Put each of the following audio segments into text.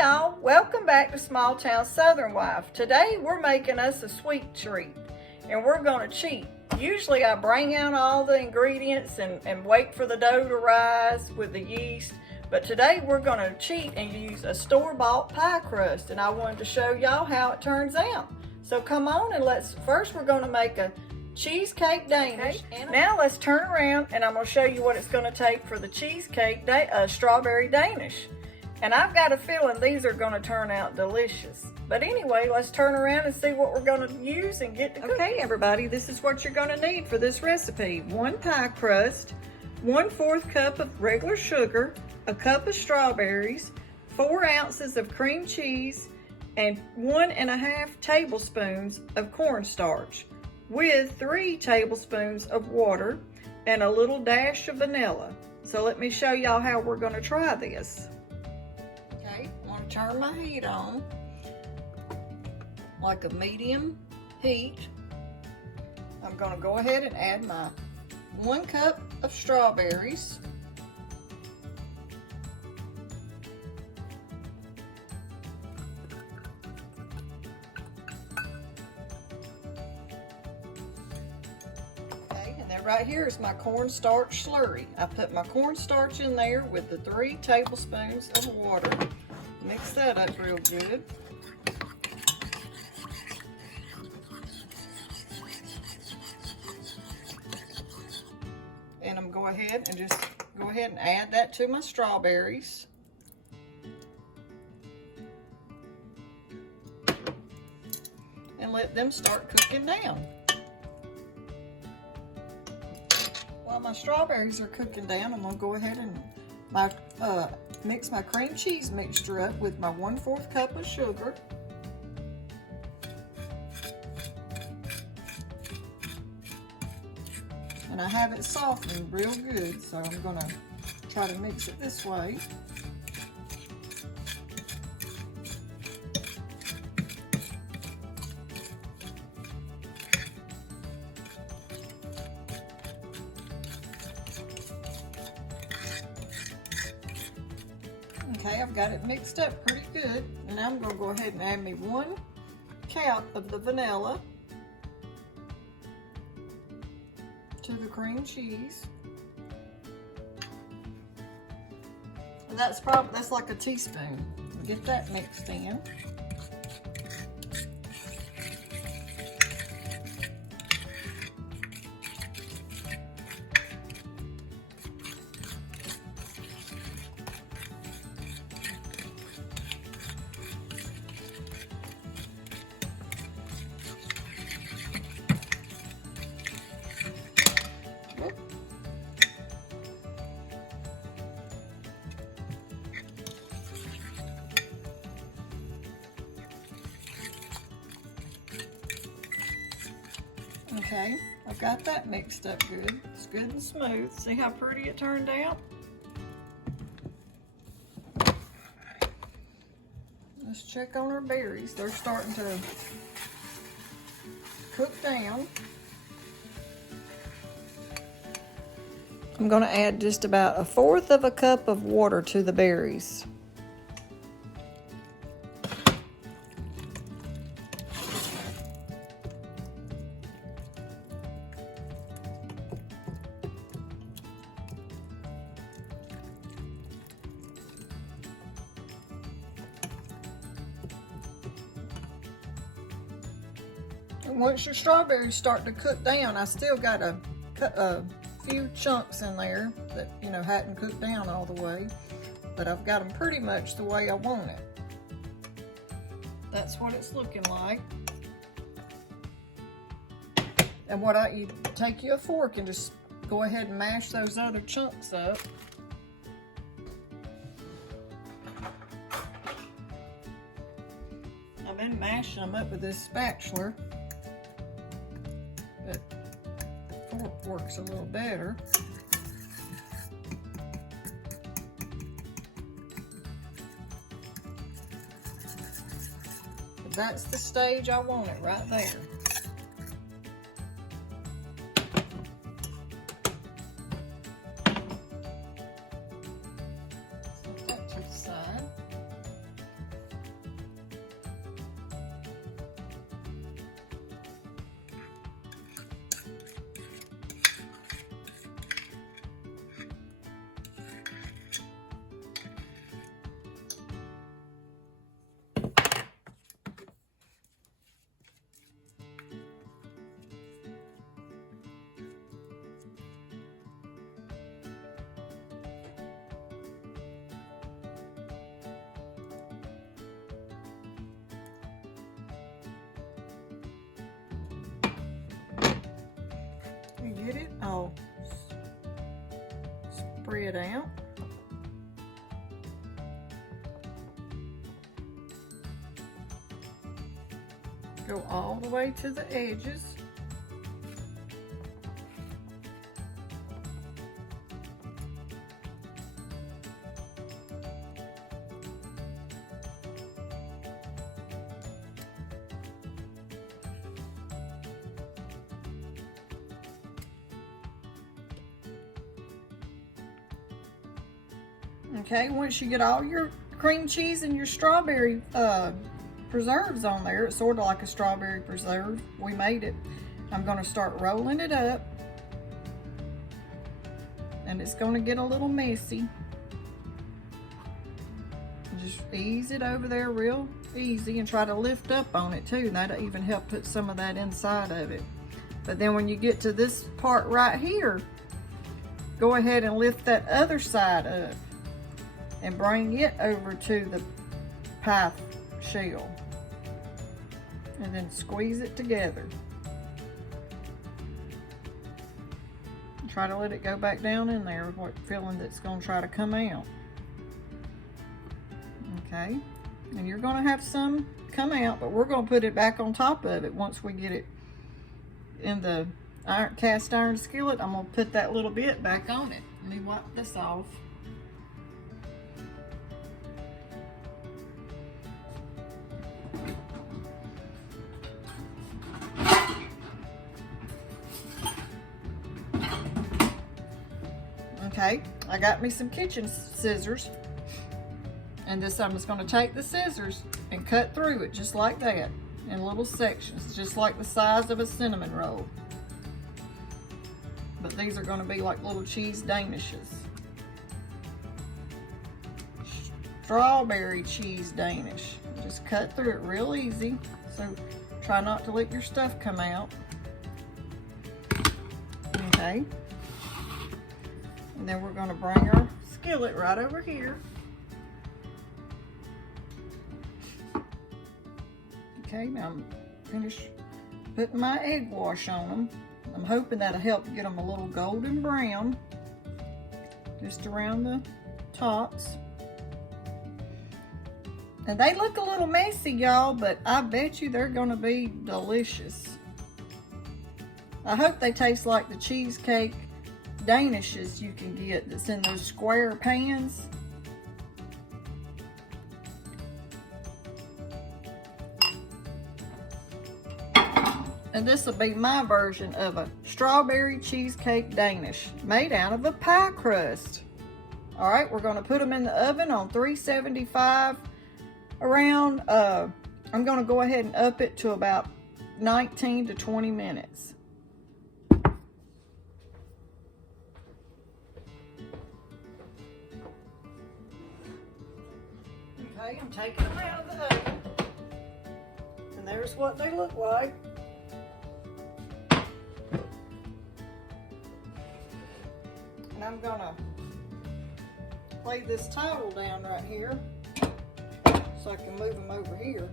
y'all, welcome back to Small Town Southern Wife. Today we're making us a sweet treat and we're gonna cheat. Usually I bring out all the ingredients and wait for the dough to rise with the yeast, but today we're gonna cheat and use a store-bought pie crust, and I wanted to show y'all how it turns out. So come on and first we're gonna make a cheesecake Danish. Okay. Now let's turn around and I'm gonna show you what it's gonna take for the cheesecake strawberry Danish. And I've got a feeling these are gonna turn out delicious. But anyway, let's turn around and see what we're gonna use and get to cook. Okay, everybody, this is what you're gonna need for this recipe. 1 pie crust, 1/4 cup of regular sugar, a cup of strawberries, 4 ounces of cream cheese, and 1.5 tablespoons of cornstarch, with 3 tablespoons of water and a little dash of vanilla. So let me show y'all how we're gonna try this. Turn my heat on like a medium heat. I'm going to go ahead and add my 1 cup of strawberries, okay, and then right here is my cornstarch slurry. I put my cornstarch in there with the 3 tablespoons of water. Mix that up real good. And I'm going to go ahead and add that to my strawberries. And let them start cooking down. While my strawberries are cooking down, I'm going to go ahead and mix my cream cheese mixture up with my 1/4 cup of sugar. And I have it softened real good, so I'm gonna try to mix it this way. Okay, I've got it mixed up pretty good, and I'm going to go ahead and add me 1 cap of the vanilla to the cream cheese. And that's like a teaspoon. Get that mixed in. Okay, I've got that mixed up good. It's good and smooth. See how pretty it turned out? Let's check on our berries. They're starting to cook down. I'm going to add just about 1/4 cup of water to the berries. Once your strawberries start to cook down, I still got a few chunks in there that, hadn't cooked down all the way, but I've got them pretty much the way I want it. That's what it's looking like. And you take a fork and just go ahead and mash those other chunks up. I've been mashing them up with this spatula, but the fork works a little better. But that's the stage I want it, right there. Set that to the side. get it all spread out. Go all the way to the edges. Okay, once you get all your cream cheese and your strawberry preserves on there, it's sort of like a strawberry preserve. We made it. I'm going to start rolling it up, and it's going to get a little messy. Just ease it over there real easy and try to lift up on it too. That'll even help put some of that inside of it. But then when you get to this part right here, go ahead and lift that other side up and bring it over to the pie shell. And then squeeze it together. Try to let it go back down in there with what feeling that's going to try to come out. Okay, and you're going to have some come out, but we're going to put it back on top of it once we get it in the cast iron skillet. I'm going to put that little bit back on it. Let me wipe this off. Okay, I got me some kitchen scissors, and this I'm just going to take the scissors and cut through it just like that in little sections, just like the size of a cinnamon roll. But these are going to be like little cheese danishes. Strawberry cheese danish. Just cut through it real easy, so try not to let your stuff come out. Okay. And then we're going to bring our skillet right over here. Okay, now I'm finished putting my egg wash on them. I'm hoping that'll help get them a little golden brown, just around the tops. And they look a little messy, y'all, but I bet you they're going to be delicious. I hope they taste like the cheesecake danishes you can get that's in those square pans. And this will be my version of a strawberry cheesecake danish made out of a pie crust. All right, we're going to put them in the oven on 375 around. I'm going to go ahead and up it to about 19 to 20 minutes. Okay, I'm taking them out of the oven, and there's what they look like. And I'm gonna lay this towel down right here so I can move them over here.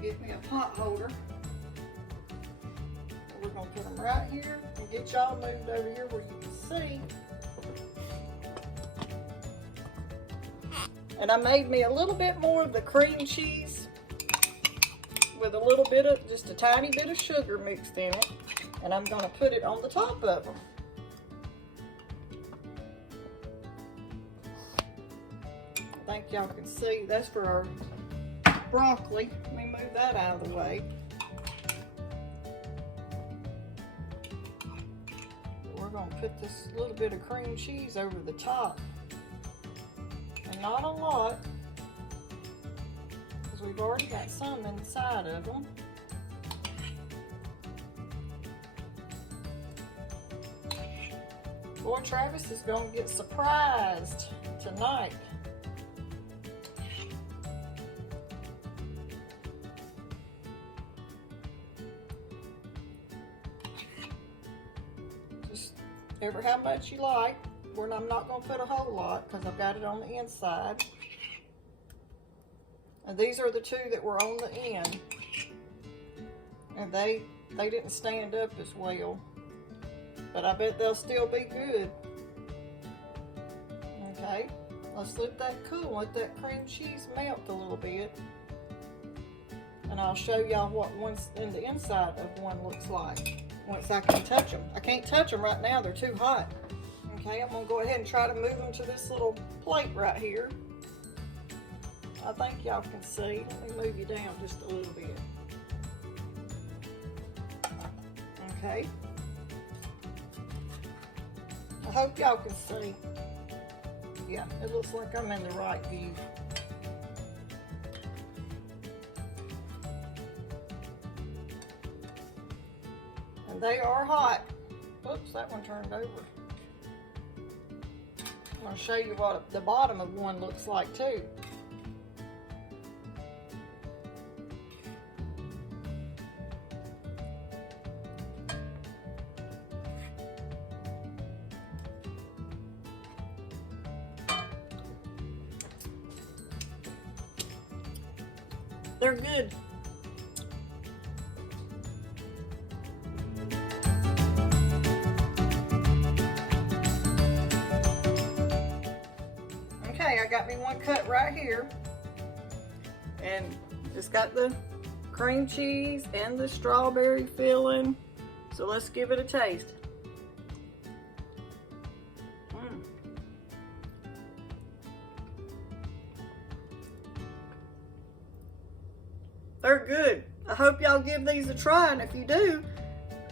Get me a pot holder. We're going to put them right here and get y'all moved over here where you can see. And I made me a little bit more of the cream cheese with a little bit of, just a tiny bit of sugar mixed in it. And I'm going to put it on the top of them. I think y'all can see that's for our broccoli. Let me move that out of the way. We're going to put this little bit of cream cheese over the top. And not a lot, because we've already got some inside of them. Boy, Travis is going to get surprised tonight. Ever how much you like. I'm not going to put a whole lot because I've got it on the inside. And these are the two that were on the end. And they didn't stand up as well. But I bet they'll still be good. Okay, let's let that cool, let that cream cheese melt a little bit. And I'll show y'all what one's in the inside of one looks like once I can touch them. I can't touch them right now, they're too hot. Okay, I'm gonna go ahead and try to move them to this little plate right here. I think y'all can see. Let me move you down just a little bit. Okay. I hope y'all can see. Yeah, it looks like I'm in the right view. And they are hot. Oops, that one turned over. I'm going to show you what the bottom of one looks like too. They're good. Okay, I got me one cut right here. And it's got the cream cheese and the strawberry filling. So let's give it a taste. They're good. I hope y'all give these a try, and if you do,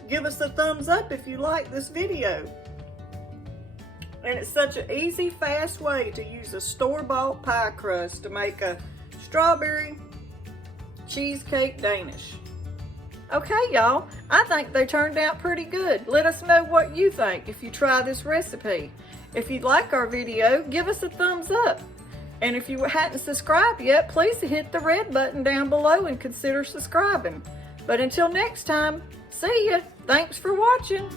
give us a thumbs up if you like this video. And it's such an easy, fast way to use a store-bought pie crust to make a strawberry cheesecake Danish. Okay, y'all, I think they turned out pretty good. Let us know what you think if you try this recipe. If you like our video, give us a thumbs up. And if you hadn't subscribed yet, please hit the red button down below and consider subscribing. But until next time, see ya. Thanks for watching.